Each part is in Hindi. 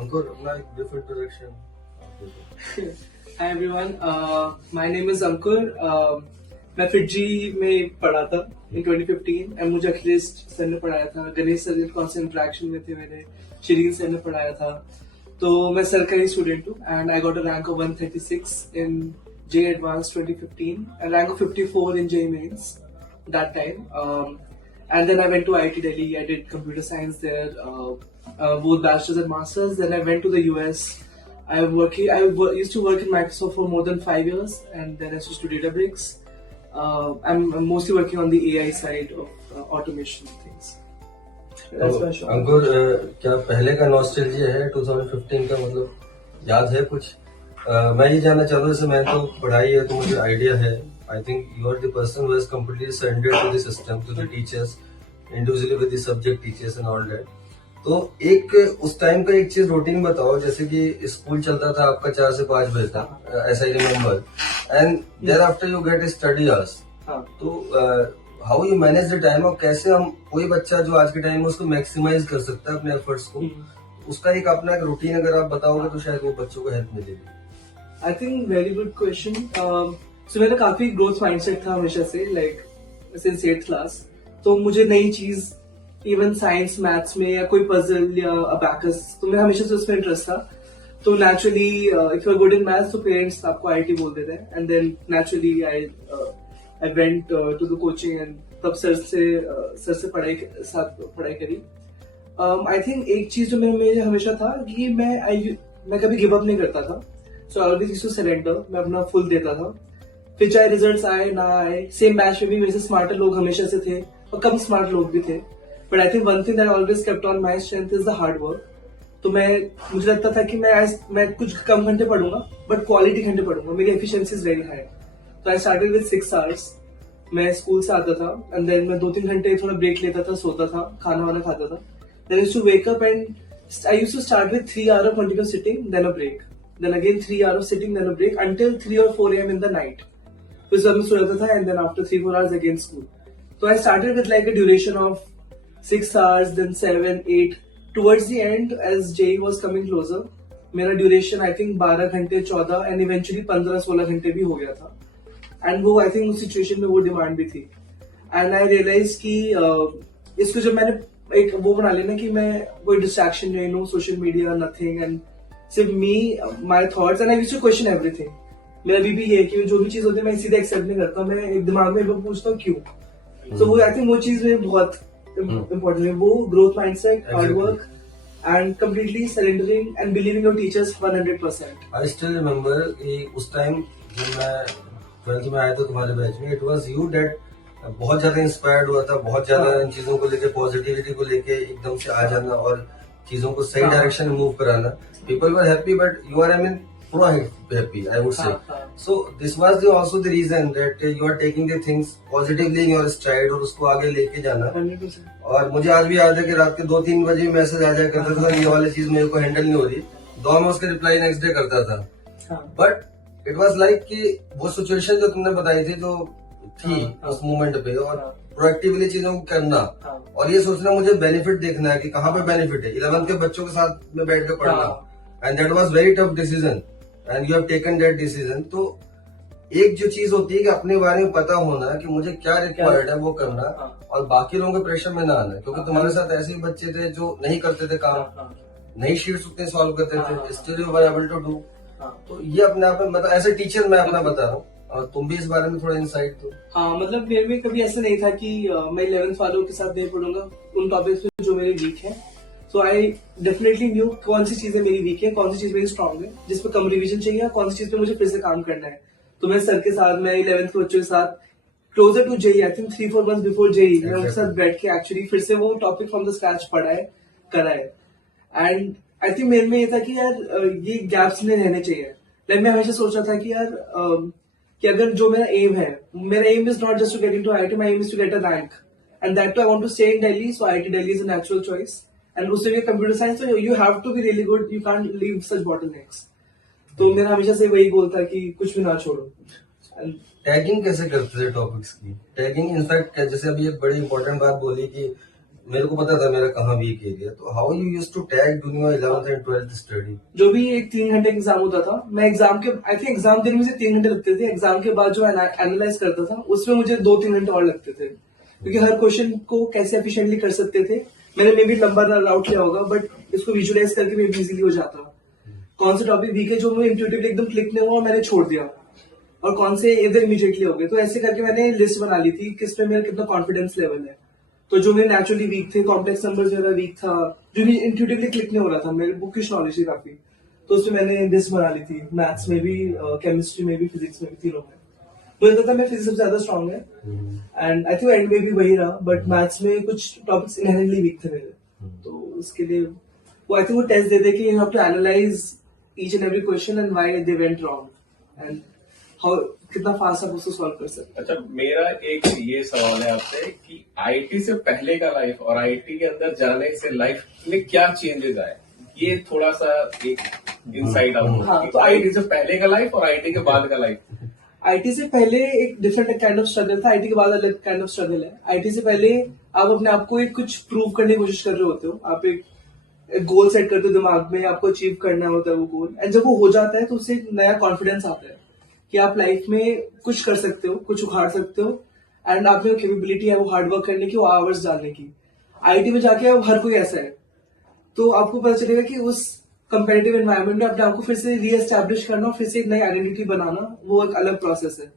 Ankur, अपना एक brief introduction आप दे दो। Hi everyone, my name is Ankur. मैं फिटजी में पढ़ा था in 2015 एंड मुझे अखिलेश सर ने पढ़ाया था, गणेश सर कॉन्सेंट इंटरेक्शन में थे मेरे, शिरीन सर ने पढ़ाया था। तो मैं सर का ही स्टूडेंट हूँ and I got a rank of 136 in J advance 2015 and rank of 54 in J mains that time. And then I went to IIT Delhi. I did computer science there, both bachelor's and masters. Then I went to the US. Used to work in Microsoft for more than 5 years, and then I switched to Databricks. I'm mostly working on the AI side of automation things. That's my show. अंकुर, क्या पहले का नॉस्टैल्जिया है 2015 का, मतलब याद है कुछ? मैं ये जानना चाहता हूँ, जैसे मैं तो पढ़ाई है तो मुझे आइडिया है. I think you are the person who has completely surrendered to the system, to the teachers, individually with the subject teachers and all that. तो एक उस टाइम का एक चीज रूटीन बताओ, जैसे कि स्कूल चलता था आपका 4 से 5 बजे तक, ऐसा ही remember, and thereafter you get study hours. तो how you manage the time, और कैसे हम कोई बच्चा जो आज के टाइम में उसको मैक्सिमाइज कर सकता है अपने एफर्ट्स को, उसका एक अपना एक रूटीन अगर आप बताओगे तो शायद वो बच्चों को हेल्प मिलेगी. I think very good question. So मेरा काफी ग्रोथ माइंडसेट था हमेशा से, लाइक सिंस 8th क्लास. तो मुझे नई चीज, इवन साइंस मैथ्स में या कोई पजल या अबैकस, तो मेरा हमेशा से उसमें इंटरेस्ट था. तो naturally if you are good in maths तो पेरेंट्स आपको आईआईटी बोल देते हैं. And then naturally I went to the coaching and तब सर से साथ पढ़ाई करी. आई थिंक एक चीज जो मेरे हमेशा था कि मैं कभी गिव अप नहीं करता था. So I always used to surrender. मैं अपना फुल देता था, फिर चाहे रिजल्ट्स आए ना आए. सेम बैच में भी मेरे से स्मार्टर लोग हमेशा से थे और कम स्मार्ट लोग भी थे. But I think one thing that I always kept on my strength is the hard work. तो मुझे लगता था कि मैं कुछ कम घंटे पढ़ूंगा बट क्वालिटी घंटे पढ़ूंगा. मेरी एफिशिएंसी इज वेरी हाई. तो आई स्टार्टेड विद 6 आवर्स. मैं स्कूल से आता था एंड देन मैं 2-3 घंटे थोड़ा ब्रेक लेता था, सोता था, खाना वाना खाता था. Then I used to wake up and I used to start with 3 hour of continuous sitting, then a break, then again 3 hour of sitting, then a break until 3 or 4 AM in the night. फिर सुबह में सो जाता था and then after 3-4 hours again school. तो I started with like a duration of 6 hours, then 7, 8. Towards the end, as JEE was coming closer, मेरा ड्यूरेशन आई थिंक 12 घंटे, 14 एंड इवेंचुअली 15-16 घंटे भी हो गया था. एंड वो आई थिंक उस सिचुएशन में वो डिमांड भी थी. एंड आई रियलाइज कि इसको जब मैंने एक वो बना लेना कि मैं कोई डिस्ट्रैक्शन नहीं, no social media, nothing, and सिर्फ me, my thoughts, and I used to question everything. मेरा अभी भी ये कि जो भी चीज होती है मैं सीधे एक्सेप्ट नहीं करता. मैं एक दिमाग में पूछता हूँ क्यों. तो वो आई थिंक वो चीज में बहुत important है. वो growth mindset, hard work and completely surrendering and believing your teachers 100%. I still remember कि उस टाइम जब मैं 12th में आया था तुम्हारे बैच में, इट वाज यू दैट बहुत ज्यादा इंस्पायर्ड हुआ था, बहुत ज्यादा इन चीजों को लेके, पॉजिटिविटी को लेके एकदम से आ जाना और चीजों को सही डायरेक्शन में मूव कराना. People were happy but you are, I mean, pro happy, I would say. So this was also the reason that you are taking the things positively in your stride और उसको आगे लेके जाना. 100%. और मुझे आज भी याद है कि रात के 2-3 बजे मैसेज आ जाया करता था, ये वाली चीज मेरे को हैंडल नहीं हो रही. मैं उसके रिप्लाई नेक्स्ट डे करता था. बट इट वाज लाइक कि वो सिचुएशन जो तुमने बताई थी, जो थी उस मोमेंट पे, और प्रोएक्टिवली चीजों को करना और ये सोचना मुझे बेनिफिट देखना है कि कहाँ पे बेनिफिट है. 11th के बच्चों के साथ में बैठ के पढ़ना, and that was very tough decision and you have taken that decision. तो एक जो चीज होती है कि अपने बारे में पता होना कि मुझे क्या रिक्वायर्ड है वो करना, और बाकी लोगों के प्रेशर में ना आना. क्योंकि तुम्हारे साथ ऐसे भी बच्चे थे जो नहीं करते थे काम, नई शीट्स उतने सॉल्व करते थे, still you were able to do. तो ये अपने आप में, मतलब ऐसे टीचर मैं अपना बता रहा हूँ, और तुम भी इस बारे में थोड़ा इंसाइट दो. हाँ, मतलब मेरे में कभी ऐसा नहीं था कि मैं 11th वालों के साथ नहीं पढ़ूंगा उन टॉपिक्स पे जो मेरे वीक है. सो आई डेफिनेटली न्यू कौन सी चीजें मेरी वीक है, कौन सी चीज मेरी स्ट्रांग है, जिस पे कम रिवीजन चाहिए, कौन सी चीज पे मुझे फिर से काम करना है. तो मैं सर के साथ, मैं 11th के बच्चों के साथ closer to JEE, I think 3-4 months before JEE, मैं उनके साथ बैठ के एक्चुअली फिर से वो टॉपिक फ्रॉम द स्क्रैच पढ़ा है, करा है. एंड आई थिंक मेरे में ये था कि यार ये गैप्स नहीं रहने चाहिए. लाइक मैं हमेशा सोच रहा था कि यार कि अगर जो मेरा एम है, मेरा aim is not just to get into IIT, my aim is to get a rank, and that too I want to stay in Delhi. So IIT Delhi is a natural choice. And उससे भी कंप्यूटर साइंस, तो you have to be really good, you can't leave such bottlenecks. तो मेरा हमेशा से वही गोल था कि कुछ भी ना छोड़ो. टैगिंग कैसे करते थे टॉपिक्स की? टैगिंग इनफैक्ट जैसे अभी एक बड़ी इंपॉर्टेंट बात बोली कि मेरे को पता था मेरा कहाँ वीक एरिया, तो how you use to tag during your 11th and 12th study? जो भी एक 3 घंटे एग्जाम होता था, मैं एग्जाम के आई थिंक एग्जाम देने में से 3 घंटे लगते थे, एग्जाम के बाद जो एनालाइज करता था उसमें मुझे 2-3 घंटे और लगते थे, क्योंकि हर क्वेश्चन को कैसे एफिशिएंटली कर सकते थे। मैंने मे भी लंबा राउट लिया होगा, बट इसको विजुअलाइज करके मे भी इजीली हो जाता। कौन से टॉपिक वीक है जो मुझे इंट्यूटिवली एकदम क्लिक नहीं हुआ, मैंने छोड़ दिया, और कौन से इधर इमीडिएटली हो गए। तो ऐसे करके मैंने लिस्ट बना ली थी किस पे मेरा कितना कॉन्फिडेंस लेवल है। तो जो मेरे नेचुरली वीक थे, कॉम्प्लेक्स नंबर्स मेरा वीक था, जो भी इंट्यूटिवली क्लिक नहीं हो रहा था, मेरे बुकिश नॉलेज थी काफी, तो उसमें मैंने लिस्ट बना ली थी। मैथ्स में भी, केमिस्ट्री में भी, फिजिक्स में भी, तीनों में मुझे लगता था मैं फिजिक्स सबसे ज्यादा स्ट्रॉन्ग है, एंड आई थिंक एंड में भी वही रहा। बट मैथ्स में कुछ टॉपिक्स इनहेरेंटली वीक थे मेरे, तो उसके लिए वो आई थिंक वो टेस्ट देते कि you have to analyse each and every question and why they went wrong and how कितना फास्ट आप उसको सॉल्व कर सकते। अच्छा, मेरा एक ये सवाल है आपसे कि आईटी से पहले का लाइफ और आईटी के अंदर जाने से लाइफ में क्या चेंजेस आए, ये थोड़ा सा एक इंसाइट हाँ, आपको। तो आईटी से पहले का लाइफ और आईटी के बाद का लाइफ। आईटी से पहले एक डिफरेंट काइंड ऑफ स्ट्रगल था, आईटी के बाद अलग काइंड ऑफ स्ट्रगल है। आईटी से पहले आप अपने आप को एक कुछ प्रूव करने की कोशिश कर रहे होते हो, आप एक गोल सेट करते हो दिमाग में, आपको अचीव करना होता है वो गोल, एंड जब वो हो जाता है तो उससे एक नया कॉन्फिडेंस आता है कि आप लाइफ में कुछ कर सकते हो, कुछ उखाड़ सकते हो, एंड आप में कैपेबिलिटी है वो हार्डवर्क करने की, वो आवर्स डालने की। आईटी में जाके अब हर कोई ऐसा है, तो आपको पता चलेगा कि उस कंपेटिटिव एनवायरनमेंट में अपने आपको फिर से रीएस्टैब्लिश करना और फिर से एक नई आइडेंटिटी बनाना, वो एक अलग प्रोसेस है।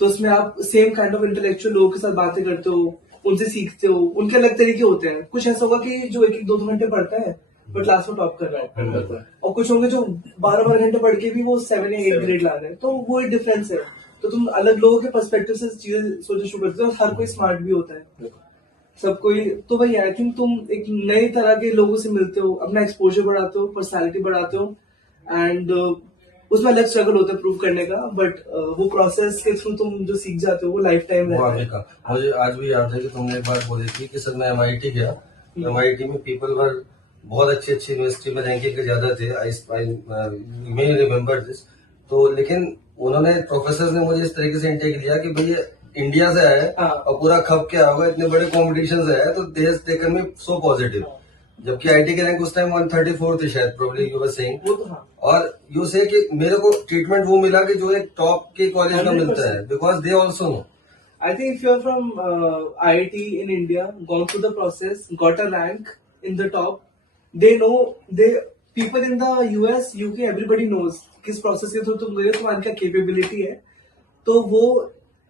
तो उसमें आप सेम काइंड ऑफ इंटेलेक्चुअल लोगों के साथ बातें करते हो, उनसे सीखते हो, उनके अलग तरीके होते हैं। कुछ ऐसा होगा कि जो 1-2 घंटे पढ़ता है वो क्लास में टॉप कर रहा है, और कुछ होंगे जो 12 घंटे पढ़ के भी वो 7 या 8 ग्रेड ला रहे हैं, तो वो एक डिफरेंस है। तो तुम अलग लोगों के पर्सपेक्टिव से चीजें सोचना शुरू करते हो, हर कोई स्मार्ट भी होता है, सब कोई। तो भाई आई थिंक तुम एक नए तरह के लोगों से मिलते हो, अपना एक्सपोजर बढ़ाते हो, पर्सनालिटी बढ़ाते हो, एंड उसमें अलग स्ट्रगल होता है प्रूव करने का, बट वो प्रोसेस के थ्रू तुम जो सीख जाते हो वो लाइफ टाइम रहता है। मुझे आज भी याद है कि तुमने एक बात बोली थी कि सर मैं एमआईटी गया, एमआईटी में पीपल वर बहुत अच्छी अच्छी यूनिवर्सिटी में रैंकिंग के ज्यादा थे, आई मे रिमेम्बर दिस। तो लेकिन उन्होंने प्रोफेसर ने मुझे इस तरीके से इंटेक लिया कि भाई इंडिया से आया है और पूरा खप के आया होगा, इतने बड़े कॉम्पिटिशन से आया, तो they has taken me so positive. जबकि आईटी के रैंक उस टाइम 134 थे शायद, प्रोबब्ली यू वर सेइंग। और यू से कि मेरे को ट्रीटमेंट वो मिला कि जो एक टॉप के कॉलेज में मिलता है, because they also know. I think if you're from IIT in India, gone through the process, got a rank in the top, they know, people in the US, UK, everybody knows किस प्रोसेस के थ्रू तुम गए हो, तुम्हारी क्या कैपेबिलिटी है, तो वो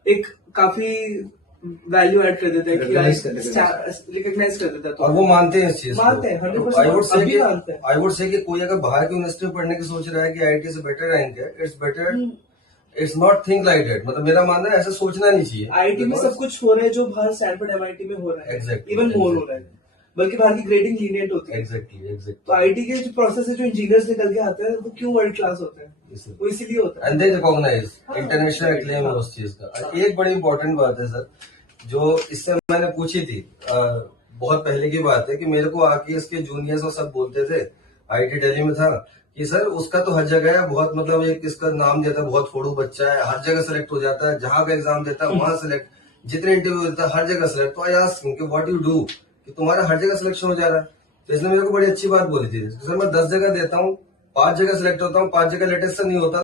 एक काफी वैल्यू ऐड कर देता है कि रिकॉग्नाइज कर देता है। और वो मानते हैं इस चीज, मानते हैं 100%। आई वुड से कि कोई अगर बाहर की यूनिवर्सिटी में पढ़ने की सोच रहा है कि आईआईटी से बेटर रैंक है, it's better, it's not think like that. मतलब मेरा मानना है ऐसा सोचना नहीं चाहिए। आईआईटी में सब कुछ हो रहा है जो बाहर स्टैनफोर्ड एमआईटी में हो रहा है, Exactly, इवन मोर हो रहा है, बल्कि बाहर की ग्रेडिंग लीनियंट होती है। एग्जैक्टली। तो आईआईटी के जो प्रोसेस है, जो इंजीनियर्स निकल के आते हैं, वो क्यों वर्ल्ड क्लास होते हैं, वो इसीलिए होता है, and they recognise international acclaim है उस चीज का। एक बड़ी इंपॉर्टेंट बात है सर, जो इससे मैंने पूछी थी, बहुत पहले की बात है, कि मेरे को आके इसके जूनियर्स और सब बोलते थे, आईआईटी दिल्ली में था, कि सर उसका तो हर जगह है, बहुत मतलब एक इसका नाम देता है, बहुत फोड़ू बच्चा है, हर जगह सेलेक्ट हो जाता है, जहां का एग्जाम देता है वहां सेलेक्ट, जितने इंटरव्यू देता है हर जगह सेलेक्ट। तो आई आस्क्ड हिम कि व्हाट यू डू कि तुम्हारा हर जगह सिलेक्शन हो जा रहा है। तो इसने मेरे को बड़ी अच्छी बात बोली थी, सर मैं 10 जगह देता हूँ, 5 जगह सिलेक्ट होता हूँ, 5 जगह लेटेस्ट नहीं होता।